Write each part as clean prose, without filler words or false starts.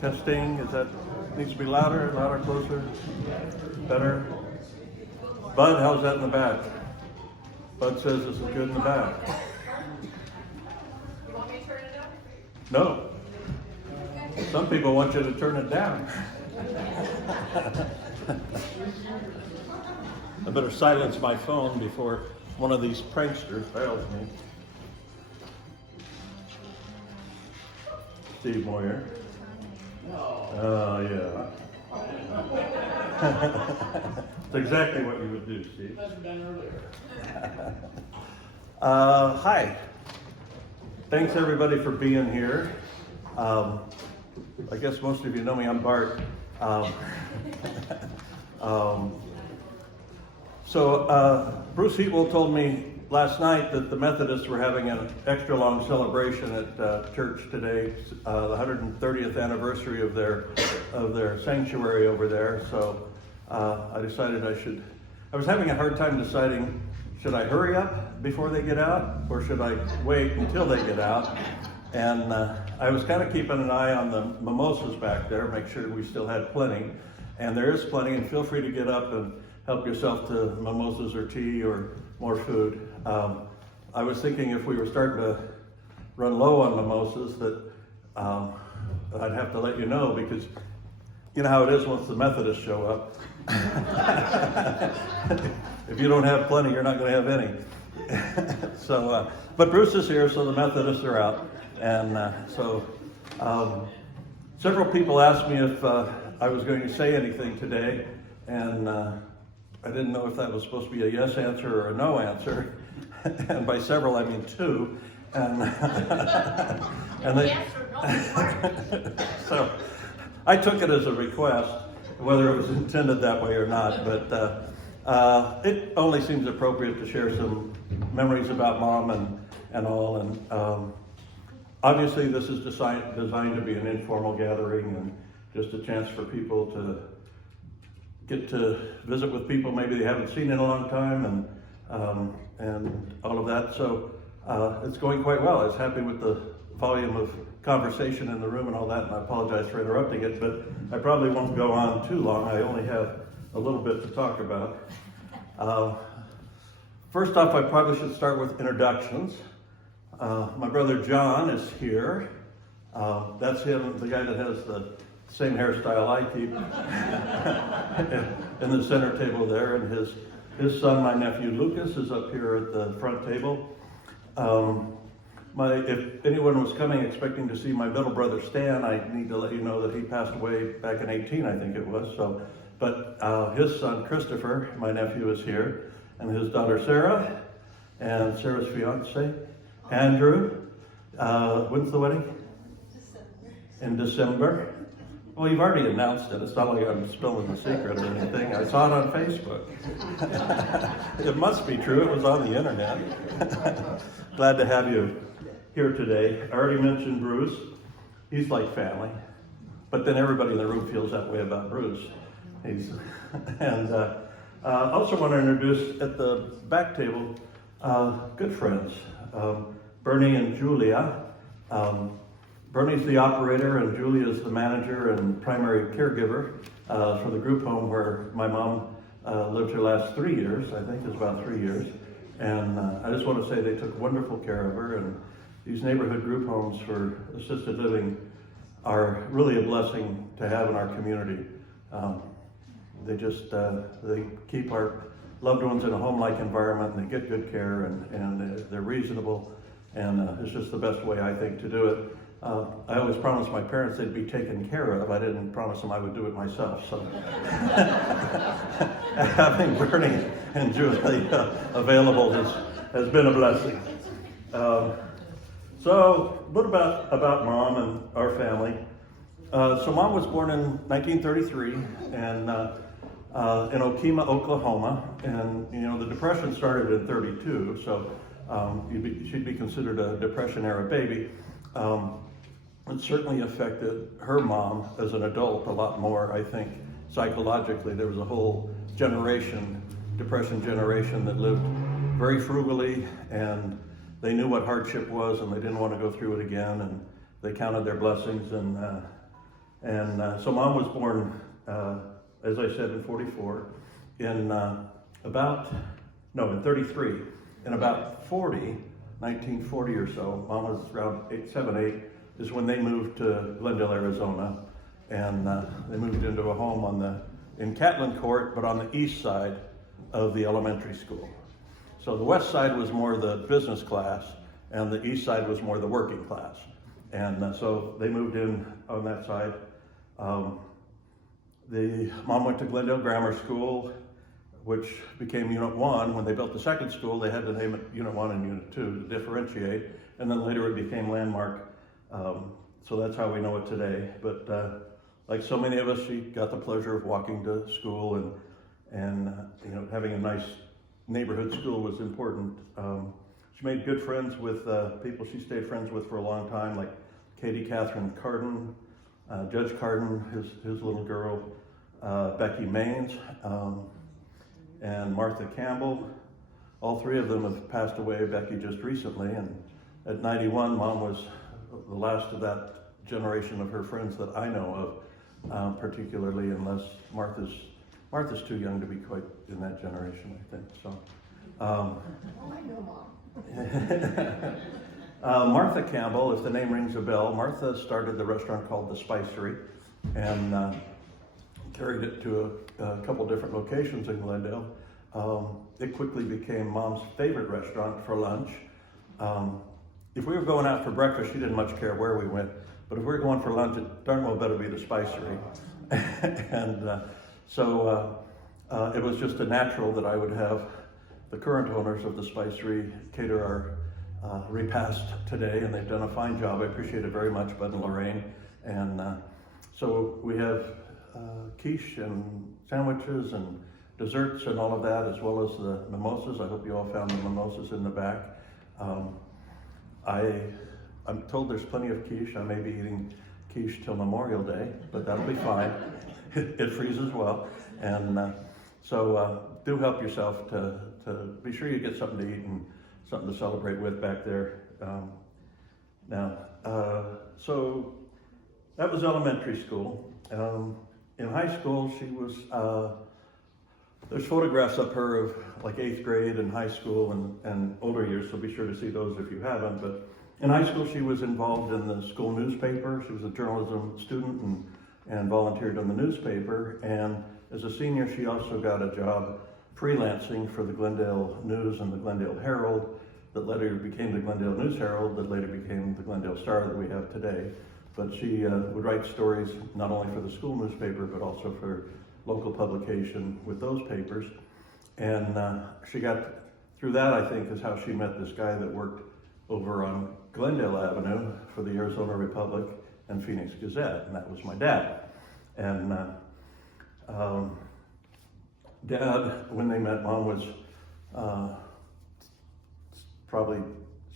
Testing, needs to be louder, closer, better? Bud, how's that in the back? Bud says this is good in the back. You want me to turn it up? No. Some people want you to turn it down. I better silence my phone before one of these pranksters fails me. Steve Moyer. Oh, yeah. It's exactly what you would do, Steve. That's done earlier. Hi. Thanks everybody for being here. I guess most of you know me, I'm Bart. Bruce Heatwell told me last night that the Methodists were having an extra long celebration at church today, the 130th anniversary of their sanctuary over there. So I decided I was having a hard time deciding, should I hurry up before they get out or should I wait until they get out? And I was kind of keeping an eye on the mimosas back there, make sure we still had plenty. And there is plenty, and feel free to get up and help yourself to mimosas or tea or more food. I was thinking if we were starting to run low on mimosas that I'd have to let you know, because you know how it is once the Methodists show up. If you don't have plenty, you're not going to have any. But Bruce is here, so the Methodists are out. And several people asked me if I was going to say anything today, and I didn't know if that was supposed to be a yes answer or a no answer. And by several, I mean two. And, Yes or no? So I took it as a request, whether it was intended that way or not. But it only seems appropriate to share some memories about Mom and all. And obviously, this is designed to be an informal gathering and just a chance for people to get to visit with people maybe they haven't seen in a long time, and all of that. So it's going quite well. I was happy with the volume of conversation in the room and all that, and I apologize for interrupting it, but I probably won't go on too long. I only have a little bit to talk about. First off, I probably should start with introductions. My brother John is here. That's him, the guy that has the same hairstyle I keep in the center table there, and his son, my nephew Lucas, is up here at the front table. If anyone was coming expecting to see my middle brother Stan, I need to let you know that he passed away back in 18, I think it was. But his son Christopher, my nephew, is here, and his daughter Sarah, and Sarah's fiance Andrew. When's the wedding? In December. Well, you've already announced it. It's not like I'm spilling the secret or anything. I saw it on Facebook. It must be true. It was on the internet. Glad to have you here today. I already mentioned Bruce. He's like family. But then everybody in the room feels that way about Bruce. And I also want to introduce at the back table good friends, Bernie and Julia. Bernie's the operator and Julia's the manager and primary caregiver for the group home where my mom lived her last 3 years. I think it's about 3 years. And I just want to say they took wonderful care of her, and these neighborhood group homes for assisted living are really a blessing to have in our community. They keep our loved ones in a home-like environment, and they get good care, and they're reasonable, and it's just the best way, I think, to do it. I always promised my parents they'd be taken care of. I didn't promise them I would do it myself. So having Bernie and Julie available has been a blessing. So a little about Mom and our family. So Mom was born in 1933 and in Okemah, Oklahoma, and the Depression started in 32, so she'd be considered a Depression-era baby. It certainly affected her mom as an adult a lot more, I think, psychologically. There was a whole generation, Depression generation, that lived very frugally, and they knew what hardship was, and they didn't want to go through it again, and they counted their blessings, and And so Mom was born, as I said, in 44. In 33. In about 1940 or so, Mom was around 7, 8, is when they moved to Glendale, Arizona. And they moved into a home in Catlin Court, but on the east side of the elementary school. So the west side was more the business class, and the east side was more the working class. And so they moved in on that side. The mom went to Glendale Grammar School, which became Unit 1. When they built the second school, they had to name it Unit 1 and Unit 2 to differentiate, and then later it became Landmark. So that's how we know it today. But like so many of us, she got the pleasure of walking to school, and having a nice neighborhood school was important. She made good friends with people she stayed friends with for a long time, like Katie Catherine Carden, Judge Carden, his little girl, Becky Maines, and Martha Campbell. All three of them have passed away, Becky just recently, and at 91, Mom was the last of that generation of her friends that I know of, particularly, unless Martha's too young to be quite in that generation, I think. So, I know Mom. Martha Campbell, if the name rings a bell, Martha started the restaurant called The Spicery, and carried it to a couple different locations in Glendale. It quickly became Mom's favorite restaurant for lunch. If we were going out for breakfast, she didn't much care where we went, but if we were going for lunch, it darn well better be The Spicery. And so it was just a natural that I would have the current owners of The Spicery cater our repast today, and they've done a fine job. I appreciate it very much, Bud and Lorraine. And so we have quiche and sandwiches and desserts and all of that, as well as the mimosas. I hope you all found the mimosas in the back. I'm told there's plenty of quiche. I may be eating quiche till Memorial Day, but that'll be fine. It freezes well. And so do help yourself to be sure you get something to eat and something to celebrate with back there. So that was elementary school. In high school, she was, there's photographs of her of like 8th grade and high school and older years, so be sure to see those if you haven't. But in high school, she was involved in the school newspaper. She was a journalism student and volunteered on the newspaper. And as a senior, she also got a job freelancing for the Glendale News and the Glendale Herald, that later became the Glendale News Herald, that later became the Glendale Star that we have today. But she would write stories not only for the school newspaper, but also for local publication with those papers. And she got, through that I think is how she met this guy that worked over on Glendale Avenue for the Arizona Republic and Phoenix Gazette, and that was my dad. And Dad, when they met, Mom was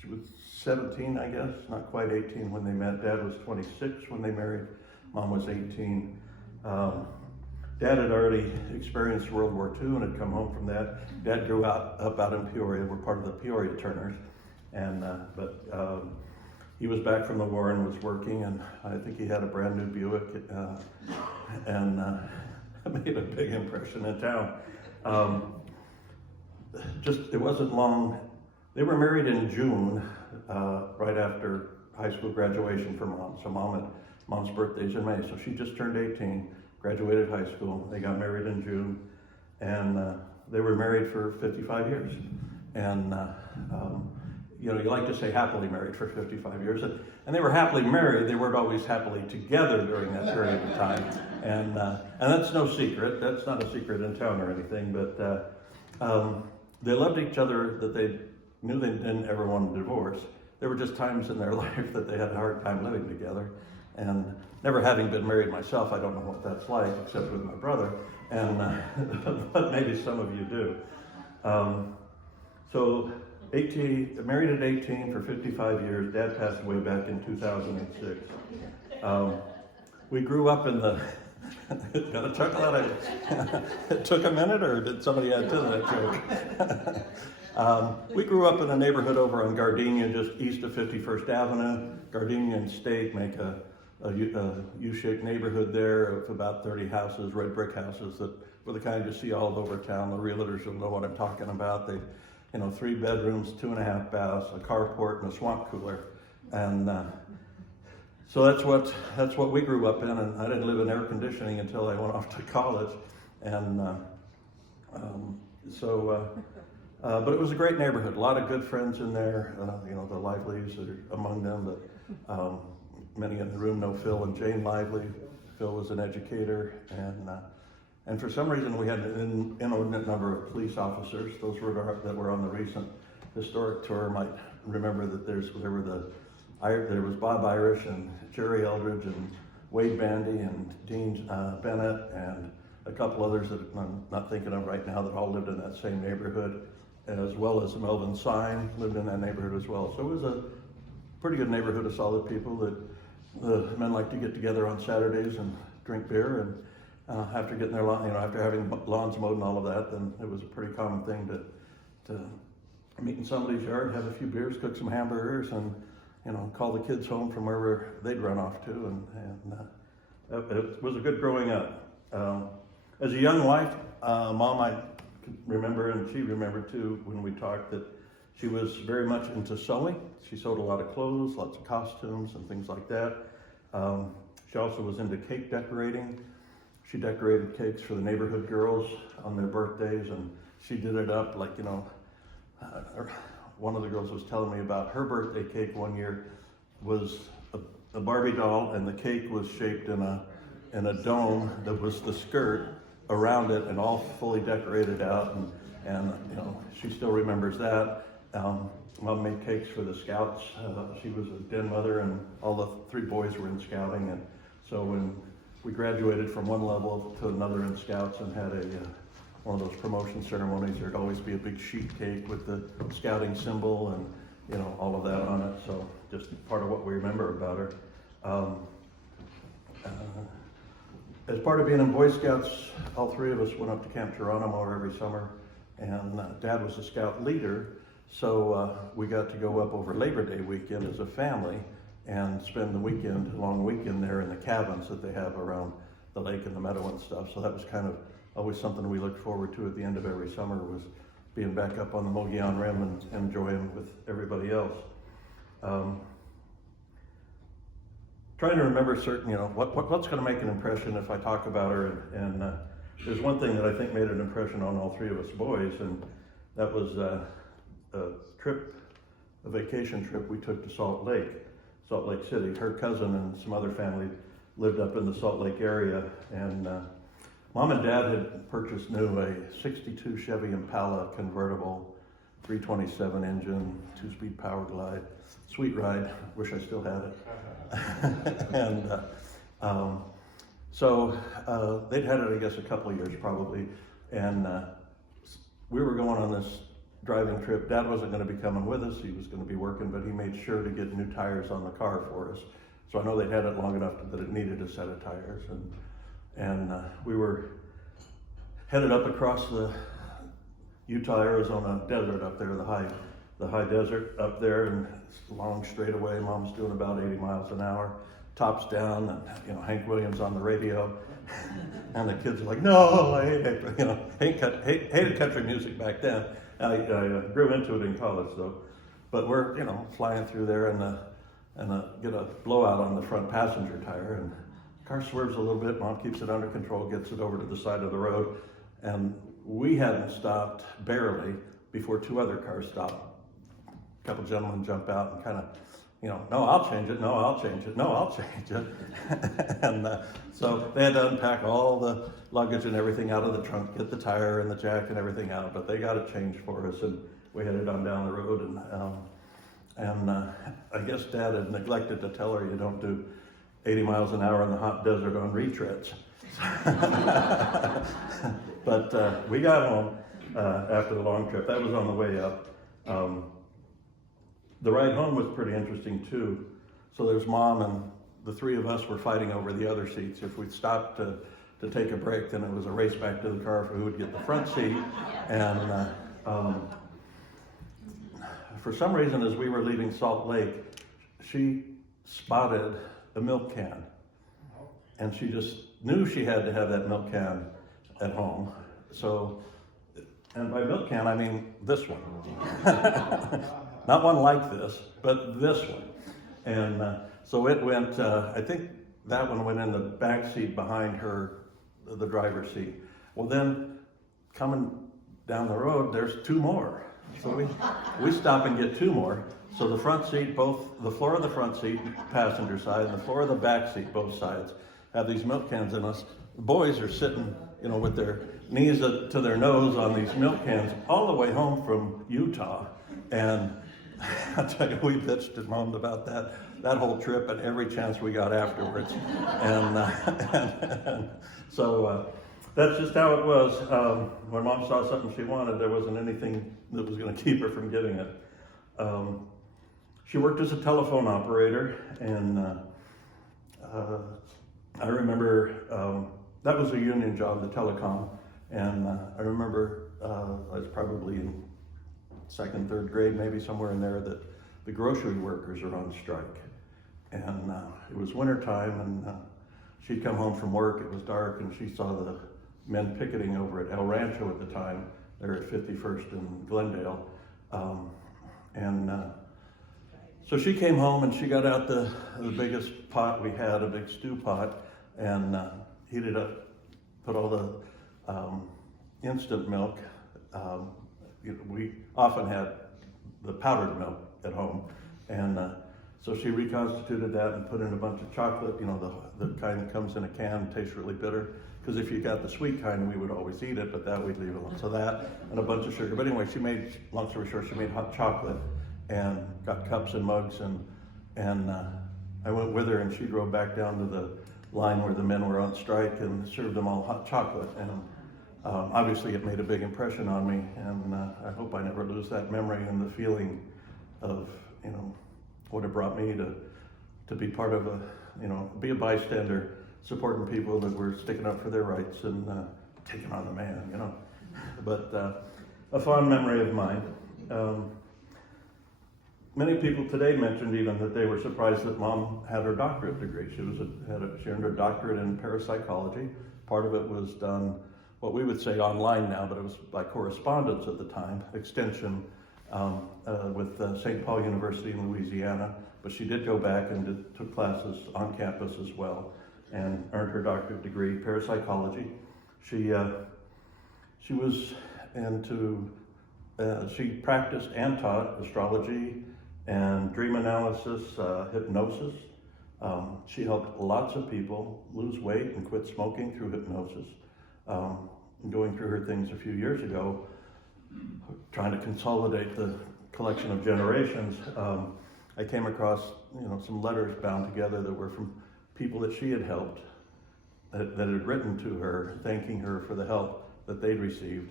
she was 17, I guess, not quite 18 when they met. Dad was 26 when they married. Mom was 18. Dad had already experienced World War II and had come home from that. Dad grew up out in Peoria. We're part of the Peoria Turners. And but he was back from the war and was working, and I think he had a brand new Buick, and made a big impression in town. It wasn't long. They were married in June, right after high school graduation for Mom. So Mom's birthday's in May, so she just turned 18, graduated high school. They got married in June, and they were married for 55 years. And you like to say happily married for 55 years, and they were happily married. They weren't always happily together during that period of time, and that's no secret. That's not a secret in town or anything. But they loved each other that they knew they didn't ever want to divorce. There were just times in their life that they had a hard time living together, and never having been married myself, I don't know what that's like, except with my brother, and but maybe some of you do. So 18, married at 18 for 55 years. Dad passed away back in 2006. We grew up in the, got a chuckle out of it. It took a minute, or did somebody add to that joke? We grew up in a neighborhood over on Gardenia, just east of 51st Avenue. Gardenia and State make a U-shaped neighborhood there of about 30 houses, red brick houses that were the kind you see all over town. The realtors will know what I'm talking about. They, 3 bedrooms, 2.5 baths, a carport, and a swamp cooler. And so that's what we grew up in. And I didn't live in air conditioning until I went off to college. And but it was a great neighborhood. A lot of good friends in there. The Livelies are among them. But many in the room know Phil and Jane Lively. Phil was an educator, and for some reason we had an inordinate number of police officers. Those that were on the recent historic tour might remember that there was Bob Irish and Jerry Eldridge and Wade Bandy and Dean Bennett and a couple others that I'm not thinking of right now that all lived in that same neighborhood, as well as Melvin Sine lived in that neighborhood as well. So it was a pretty good neighborhood of solid people that the men like to get together on Saturdays and drink beer, and after getting their lawn, after having lawns mowed and all of that, then it was a pretty common thing to meet in somebody's yard, have a few beers, cook some hamburgers, and call the kids home from wherever they'd run off to, and it was a good growing up. As a young wife, Mom, I remember, and she remembered too when we talked, that she was very much into sewing. She sewed a lot of clothes, lots of costumes and things like that. She also was into cake decorating. She decorated cakes for the neighborhood girls on their birthdays, and she did it up like, one of the girls was telling me about her birthday cake one year was a Barbie doll, and the cake was shaped in a dome that was the skirt around it and all fully decorated out, and she still remembers that. Mom made cakes for the scouts. She was a den mother, and all the 3 boys were in scouting, and so when we graduated from one level to another in scouts and had one of those promotion ceremonies, there'd always be a big sheet cake with the scouting symbol and all of that on it. So just part of what we remember about her. As part of being in Boy Scouts, all 3 of us went up to Camp Geronimo every summer, and Dad was a scout leader, so we got to go up over Labor Day weekend as a family and spend the long weekend there in the cabins that they have around the lake and the meadow and stuff. So that was kind of always something we looked forward to at the end of every summer, was being back up on the Mogollon Rim and enjoying with everybody else. Trying to remember certain, what's going to make an impression if I talk about her, and there's one thing that I think made an impression on all 3 of us boys, and that was a vacation trip we took to Salt Lake City. Her cousin and some other family lived up in the Salt Lake area, and Mom and Dad had purchased new a 62 Chevy Impala convertible, 327 engine, 2-speed power glide. Sweet ride, wish I still had it. And so they'd had it, I guess, a couple of years probably, and we were going on this driving trip. Dad wasn't going to be coming with us, he was going to be working, but he made sure to get new tires on the car for us. So I know they'd had it long enough that it needed a set of tires, and we were headed up across the Utah-Arizona desert up there, the high desert up there, and it's a long straightaway. Mom's doing about 80 miles an hour, tops down, and Hank Williams on the radio, and the kids are like, "No, I hate it." Hated country music back then. I grew into it in college though, but we're flying through there, and get a blowout on the front passenger tire, and the car swerves a little bit. Mom keeps it under control, gets it over to the side of the road, and we hadn't stopped barely before 2 other cars stopped. A couple gentlemen jump out and kind of, "No, I'll change it. No, I'll change it. No, I'll change it." And so they had to unpack all the luggage and everything out of the trunk, get the tire and the jack and everything out, but they got it changed for us, and we headed on down the road. And I guess Dad had neglected to tell her you don't do 80 miles an hour in the hot desert on retreads. But we got home after the long trip. That was on the way up. The ride home was pretty interesting too. So there's Mom, and the 3 of us were fighting over the other seats. If we stopped to take a break, then it was a race back to the car for who would get the front seat. And for some reason, as we were leaving Salt Lake, she spotted a milk can. And she just knew she had to have that milk can at home. So, and by milk can, I mean this one. Not one like this, but this one. And so it went, I think that one went in the back seat behind her, the driver's seat. Well, then coming down the road, there's two more. So we stop and get two more. So the front seat, both the floor of the front seat, passenger side, and the floor of the back seat, both sides, have these milk cans in us. The boys are sitting, with their knees to their nose on these milk cans all the way home from Utah. And I tell you, we bitched and moaned about that whole trip and every chance we got afterwards. And so that's just how it was. When Mom saw something she wanted, there wasn't anything that was going to keep her from getting it. She worked as a telephone operator, and I remember that was a union job, the telecom, and I remember I was probably in second, third grade, maybe somewhere in there, that the grocery workers are on strike. And it was winter time, and she'd come home from work, it was dark, and she saw the men picketing over at El Rancho at the time, there at 51st and Glendale. So she came home and she got out the biggest pot we had, a big stew pot, and heated up, put all the instant milk. We often had the powdered milk at home, and so she reconstituted that and put in a bunch of chocolate, the kind that comes in a can, tastes really bitter. Because if you got the sweet kind, we would always eat it, but that we'd leave alone. So that and a bunch of sugar. But anyway, long story short, she made hot chocolate and got cups and mugs, and I went with her, and she drove back down to the line where the men were on strike and served them all hot chocolate. And obviously it made a big impression on me, and I hope I never lose that memory and the feeling of, what it brought me to be part of be a bystander, supporting people that were sticking up for their rights and taking on the man, But a fond memory of mine. Many people today mentioned even that they were surprised that Mom had her doctorate degree. She earned her doctorate in parapsychology. Part of it was done, what we would say online now, but it was by correspondence at the time, extension with St. Paul University in Louisiana. But she did go back and took classes on campus as well, and earned her doctorate degree, parapsychology. She was into, she practiced and taught astrology and dream analysis, hypnosis. She helped lots of people lose weight and quit smoking through hypnosis. Going through her things a few years ago, trying to consolidate the collection of generations, I came across some letters bound together that were from people that she had helped, that had written to her, thanking her for the help that they'd received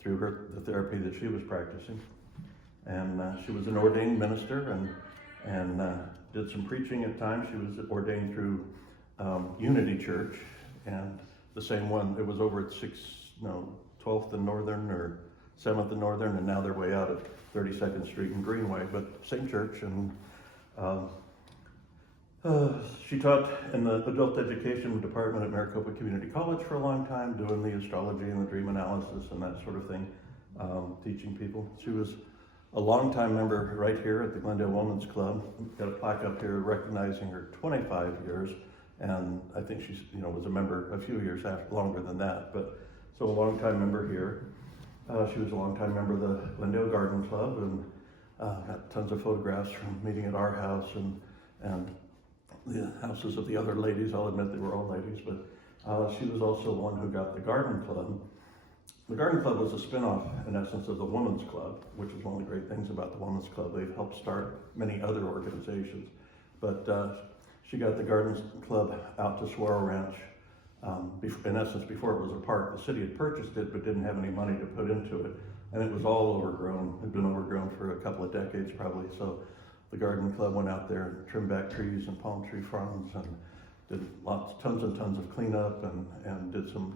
through the therapy that she was practicing. And she was an ordained minister and did some preaching at times. She was ordained through Unity Church, and the same one, it was over at 12th and Northern, or 7th and Northern, and now they're way out at 32nd Street and Greenway, but same church. And she taught in the adult education department at Maricopa Community College for a long time, doing the astrology and the dream analysis and that sort of thing, teaching people. She was a longtime member right here at the Glendale Women's Club. We've got a plaque up here recognizing her 25 years, and I think she's was a member a few years longer than that, but so a longtime member here. She was a longtime member of the Glendale Garden Club, and got tons of photographs from meeting at our house and the houses of the other ladies. I'll admit they were all ladies, but she was also one who got the Garden Club. The Garden Club was a spin-off, in essence, of the Women's Club, which is one of the great things about the Women's Club. They've helped start many other organizations. But she got the Garden Club out to Saguaro Ranch, in essence, before it was a park. The city had purchased it, but didn't have any money to put into it. And it was all overgrown. It had been overgrown for a couple of decades, probably. So the Garden Club went out there and trimmed back trees and palm tree fronds and did tons and tons of cleanup, and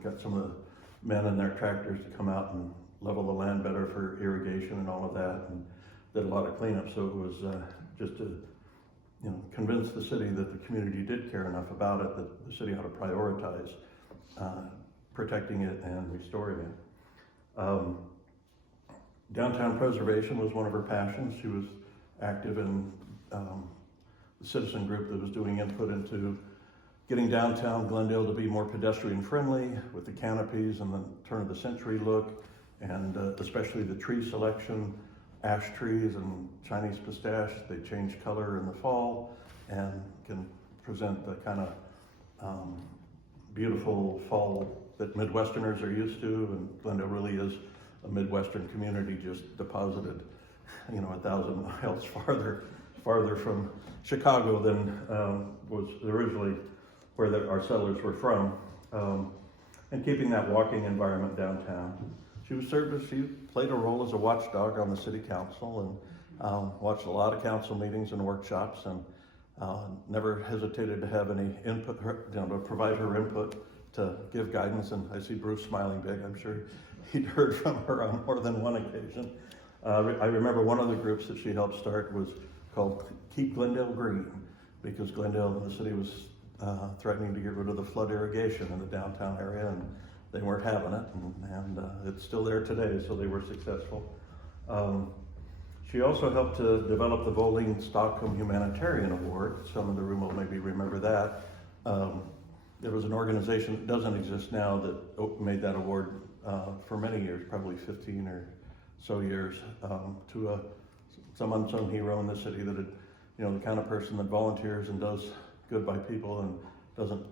got some of the men and their tractors to come out and level the land better for irrigation and all of that, and did a lot of cleanup. So it was just convince the city that the community did care enough about it, that the city ought to prioritize protecting it and restoring it. Downtown preservation was one of her passions. She was active in the citizen group that was doing input into getting downtown Glendale to be more pedestrian friendly with the canopies and the turn of the century look, and especially the tree selection, ash trees and Chinese pistache. They change color in the fall and can present the kind of beautiful fall that Midwesterners are used to, and Glendale really is a Midwestern community just deposited, 1,000 miles farther from Chicago than was originally where our settlers were from, and keeping that walking environment downtown. She played a role as a watchdog on the city council and watched a lot of council meetings and workshops, and never hesitated to have any input, to provide her input, to give guidance. And I see Bruce smiling big. I'm sure he'd heard from her on more than one occasion. I remember one of the groups that she helped start was called Keep Glendale Green, because Glendale, the city, was threatening to get rid of the flood irrigation in the downtown area, and they weren't having it, and it's still there today, so they were successful. She also helped to develop the Voling Stockholm Humanitarian Award. Some in the room will maybe remember that. There was an organization that doesn't exist now that made that award for many years, probably 15 or so years, to some unsung hero in the city that had, the kind of person that volunteers and does good by people and doesn't,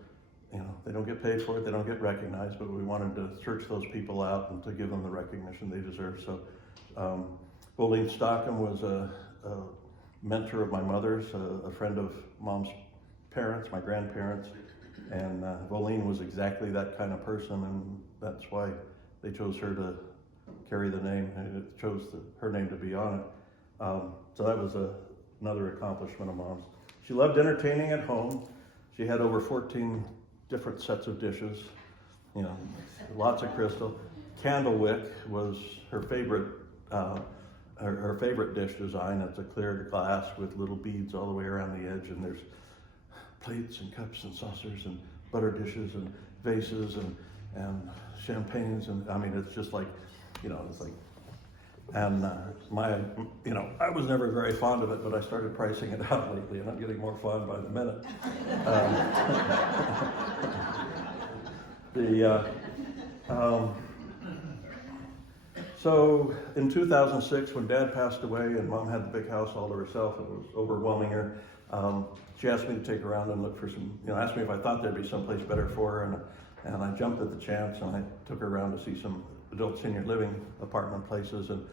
they don't get paid for it, they don't get recognized, but we wanted to search those people out and to give them the recognition they deserve. So Voling Stockholm was a mentor of my mother's, a friend of Mom's parents, my grandparents, and Voling was exactly that kind of person, and that's why they chose her to carry the name, and it chose her name to be on it. So that was another accomplishment of Mom's. She loved entertaining at home. She had over 14 different sets of dishes, lots of crystal. Candlewick was her favorite, her favorite dish design. It's a clear glass with little beads all the way around the edge, and there's plates and cups and saucers and butter dishes and vases and champagnes, and it's just like, it's like, and I was never very fond of it, but I started pricing it out lately, and I'm getting more fond by the minute. So in 2006, when Dad passed away and Mom had the big house all to herself, it was overwhelming her. She asked me to take her around and look for some, asked me if I thought there'd be someplace better for her, and I jumped at the chance, and I took her around to see some adult senior living apartment places, and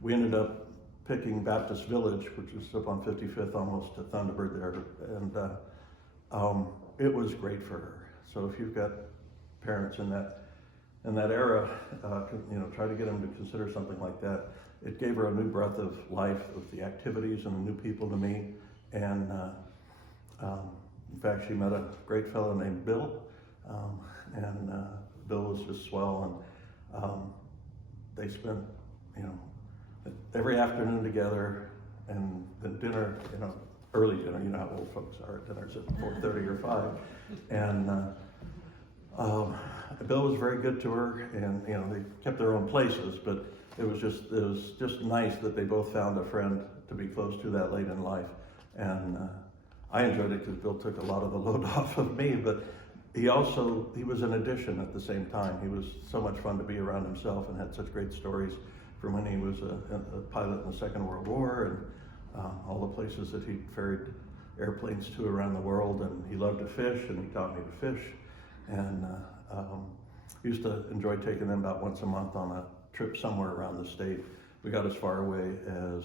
we ended up picking Baptist Village, which is up on 55th, almost to Thunderbird there, and it was great for her. So if you've got parents in that era, try to get them to consider something like that. It gave her a new breath of life, of the activities and the new people to meet, and in fact, she met a great fellow named Bill, and Bill was just swell, and they spent, every afternoon together, and then dinner, early dinner, how old folks are, dinner's at 4:30 or 5, and Bill was very good to her, and they kept their own places, but it was just nice that they both found a friend to be close to that late in life, and I enjoyed it because Bill took a lot of the load off of me, but he was an addition at the same time. He was so much fun to be around himself, and had such great stories from when he was a pilot in the Second World War, and all the places that he ferried airplanes to around the world. And he loved to fish, and he taught me to fish, and used to enjoy taking them about once a month on a trip somewhere around the state. We got as far away as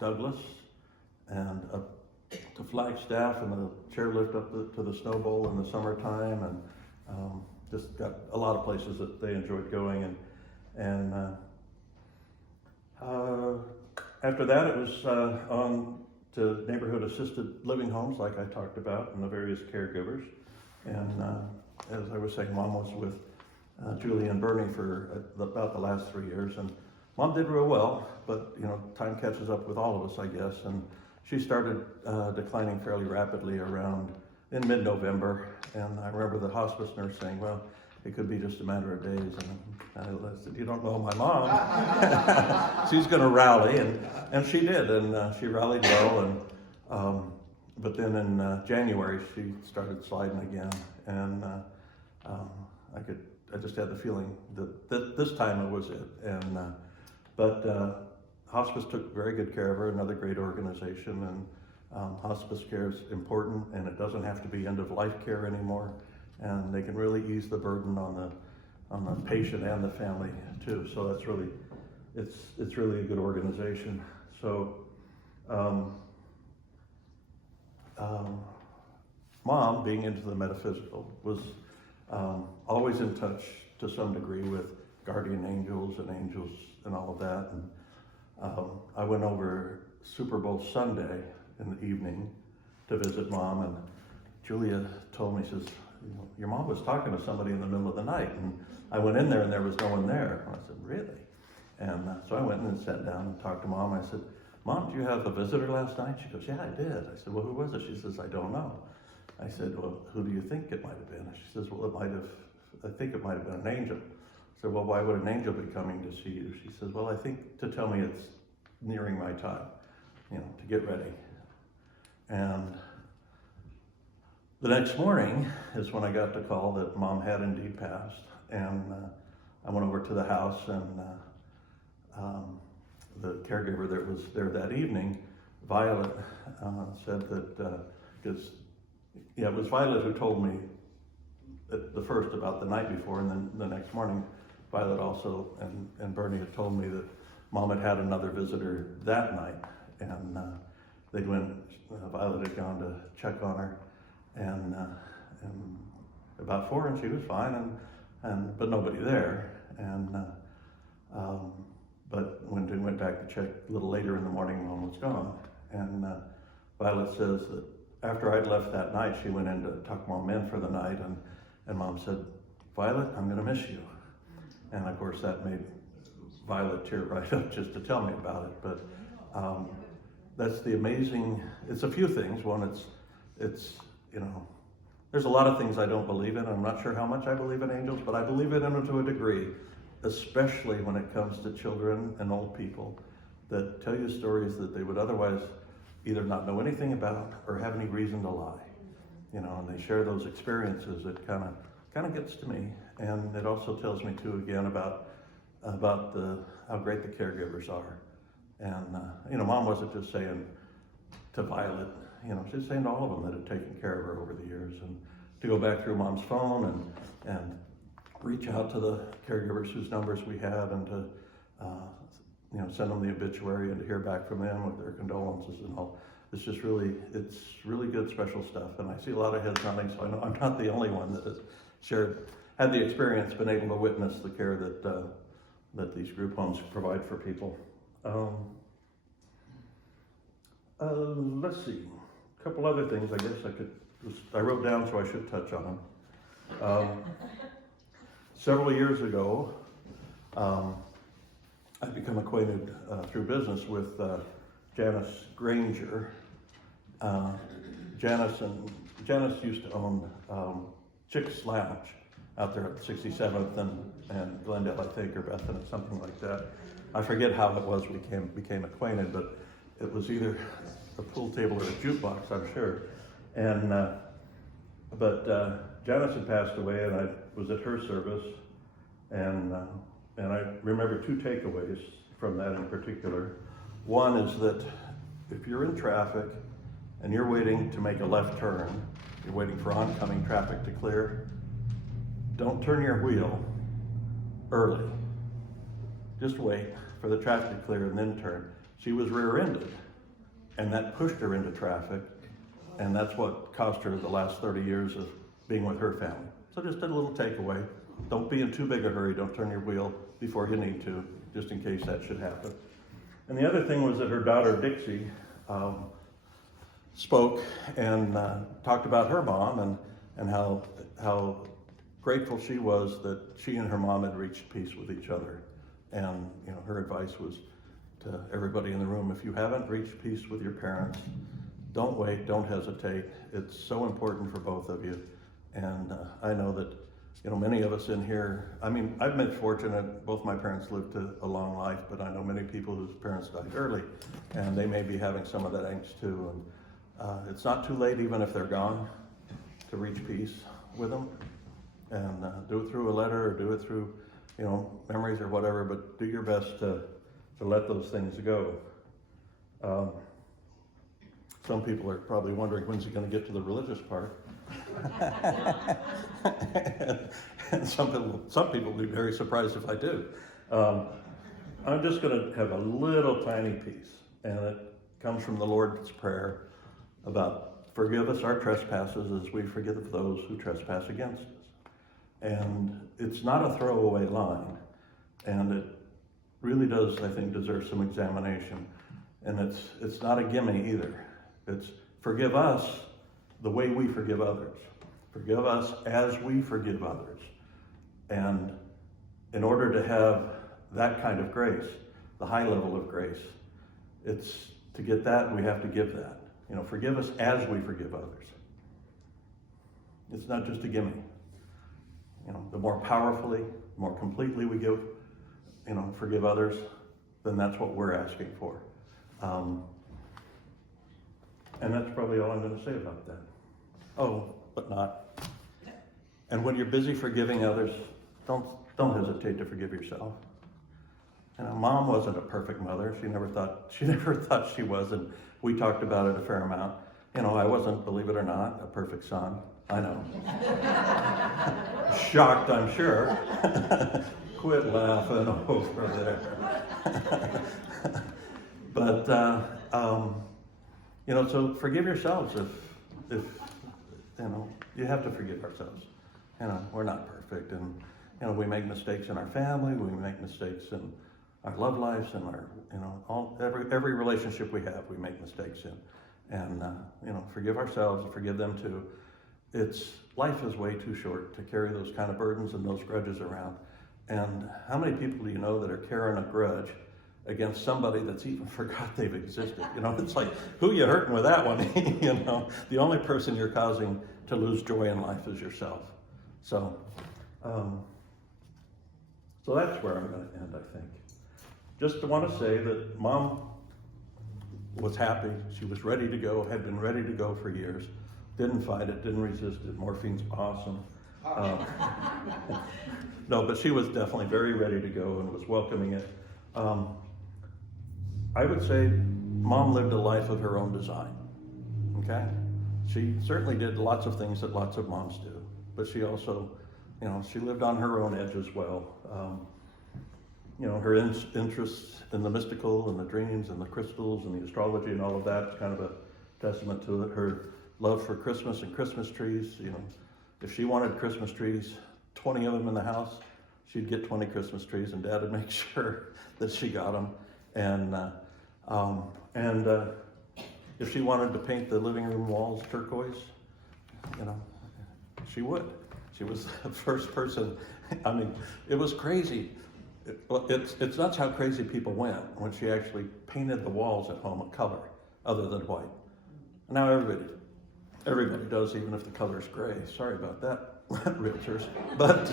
Douglas, and up to Flagstaff, and the chairlift up to the Snow Bowl in the summertime, and just got a lot of places that they enjoyed going. And after that, it was on to neighborhood assisted living homes, like I talked about, and the various caregivers. And as I was saying, Mom was with Julie and Bernie for about the last 3 years, and Mom did real well, but time catches up with all of us, I guess, she started declining fairly rapidly around in mid-November, and I remember the hospice nurse saying, well, it could be just a matter of days, and I said, you don't know my mom. She's going to rally, and she did, and she rallied well, and but then in January she started sliding again, and I just had the feeling that this time it was it, and but hospice took very good care of her, another great organization, and hospice care is important, and it doesn't have to be end-of-life care anymore, and they can really ease the burden on the patient and the family too. So that's really, it's really a good organization. So Mom, being into the metaphysical, was always in touch to some degree with guardian angels and all of that. And I went over Super Bowl Sunday in the evening to visit Mom, and Julia told me, she says, your mom was talking to somebody in the middle of the night, and I went in there and there was no one there. And I said, really? And so I went in and sat down and talked to Mom. I said, Mom, do you have a visitor last night? She goes, yeah, I did. I said, well, who was it? She says, I don't know. I said, well, who do you think it might have been? She says, well, I think it might have been an angel. I said, well, why would an angel be coming to see you? She says, well, I think to tell me it's nearing my time, to get ready. And the next morning is when I got the call that Mom had indeed passed, and I went over to the house, and the caregiver that was there that evening, Violet, said that, because it was Violet who told me the first about the night before, and then the next morning, Violet also and Bernie had told me that Mom had had another visitor that night, and Violet had gone to check on her, and about 4, and she was fine, but nobody there, and but when we went back to check a little later in the morning, Mom was gone, and Violet says that after I'd left that night, she went in to tuck Mom in for the night, and Mom said, Violet, I'm going to miss you. And of course that made Violet tear right up just to tell me about it. But that's the amazing, it's a few things. One, it's there's a lot of things I don't believe in. I'm not sure how much I believe in angels, but I believe in them to a degree, especially when it comes to children and old people that tell you stories that they would otherwise either not know anything about or have any reason to lie. And they share those experiences. It kind of gets to me, and it also tells me too again about how great the caregivers are. And Mom wasn't just saying to Violet, she's saying to all of them that had taken care of her over the years, and to go back through Mom's phone and reach out to the caregivers whose numbers we had, and to send them the obituary and to hear back from them with their condolences and all. It's really good, special stuff. And I see a lot of heads nodding, so I know I'm not the only one that has had the experience, been able to witness the care that these group homes provide for people. Let's see, a couple other things I guess I wrote down, so I should touch on them. Several years ago, I become acquainted through business with Janice Granger. Janice used to own Chick's Lounge out there at 67th and Glendale, I think, or Bethany, something like that. I forget how it was we became acquainted, but it was either a pool table or a jukebox, I'm sure. And but Janice had passed away, and I was at her service, and I remember 2 takeaways from that in particular. One is that if you're in traffic and you're waiting to make a left turn, you're waiting for oncoming traffic to clear, don't turn your wheel early. Just wait for the traffic to clear and then turn. She was rear-ended, and that pushed her into traffic, and that's what cost her the last 30 years of being with her family. So just a little takeaway. Don't be in too big a hurry. Don't turn your wheel before you need to, just in case that should happen. And the other thing was that her daughter, Dixie, spoke and talked about her mom and how grateful she was that she and her mom had reached peace with each other. And her advice was to everybody in the room, if you haven't reached peace with your parents, don't wait, don't hesitate. It's so important for both of you. And I know that, many of us in here, I've been fortunate, both my parents lived a long life, but I know many people whose parents died early, and they may be having some of that angst too. And it's not too late, even if they're gone, to reach peace with them. And do it through a letter, or do it through, memories or whatever, but do your best to let those things go. Some people are probably wondering, when's he going to get to the religious part? And some people will be very surprised if I do. I'm just going to have a little tiny piece, and it comes from the Lord's Prayer about forgive us our trespasses as we forgive those who trespass against us. And it's not a throwaway line, and it really does, I think, deserve some examination. And it's not a gimme either. It's forgive us the way we forgive others. Forgive us as we forgive others. And in order to have that kind of grace, the high level of grace, it's to get that, we have to give that. Forgive us as we forgive others. It's not just a gimme. The more powerfully, the more completely we give, forgive others, then that's what we're asking for. And that's probably all I'm going to say about that. Oh, but not. And when you're busy forgiving others, don't hesitate to forgive yourself. Mom wasn't a perfect mother. She never thought she was, and we talked about it a fair amount. I wasn't, believe it or not, a perfect son. I know. Shocked, I'm sure. Quit laughing over there. But so forgive yourselves if you have to forgive ourselves. We're not perfect, and we make mistakes in our family, we make mistakes in our love lives, and our every relationship we have, we make mistakes in. And forgive ourselves and forgive them too. Life is way too short to carry those kind of burdens and those grudges around. And how many people do you know that are carrying a grudge against somebody that's even forgot they've existed? It's like, who you hurting with that one? The only person you're causing to lose joy in life is yourself. So that's where I'm going to end, I think. Just to want to say that Mom was happy. She was ready to go, had been ready to go for years. Didn't fight it, didn't resist it. Morphine's awesome. No, but she was definitely very ready to go and was welcoming it. I would say Mom lived a life of her own design, okay? She certainly did lots of things that lots of moms do, but she also, she lived on her own edge as well. Her interests in the mystical and the dreams and the crystals and the astrology and all of that is kind of a testament to it. Her love for Christmas and Christmas trees. If she wanted Christmas trees, 20 of them in the house, she'd get 20 Christmas trees, and Dad would make sure that she got them. And if she wanted to paint the living room walls turquoise, she would. She was the first person. It was crazy. It's nuts how crazy people went when she actually painted the walls at home a color other than white. Now everybody does, even if the color's gray. Sorry about that, realtors. But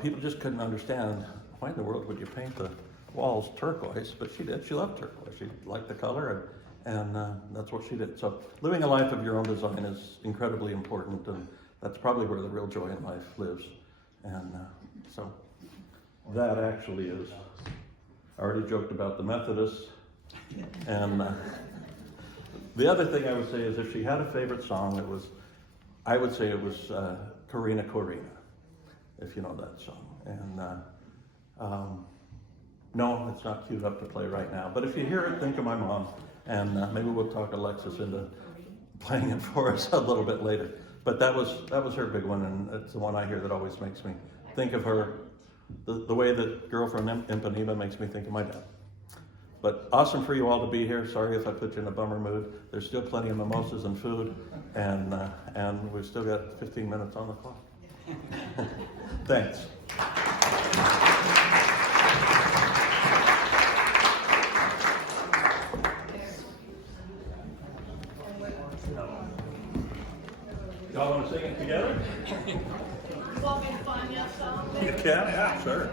people just couldn't understand, why in the world would you paint the walls turquoise? But she did. She loved turquoise. She liked the color, and that's what she did. So living a life of your own design is incredibly important, and that's probably where the real joy in life lives. And so that actually is. I already joked about the Methodists, and the other thing I would say is, if she had a favorite song, I would say it was Corina Corina, if you know that song. And no, it's not queued up to play right now, but if you hear it, think of my mom, and maybe we'll talk Alexis into playing it for us a little bit later. But that was her big one, and it's the one I hear that always makes me think of her, the way that Girl from Ipanema makes me think of my dad. But awesome for you all to be here. Sorry if I put you in a bummer mood. There's still plenty of mimosas and food, and we've still got 15 minutes on the clock. Thanks. Y'all want to sing it together? You want me to find you a song? You can, yeah, sure.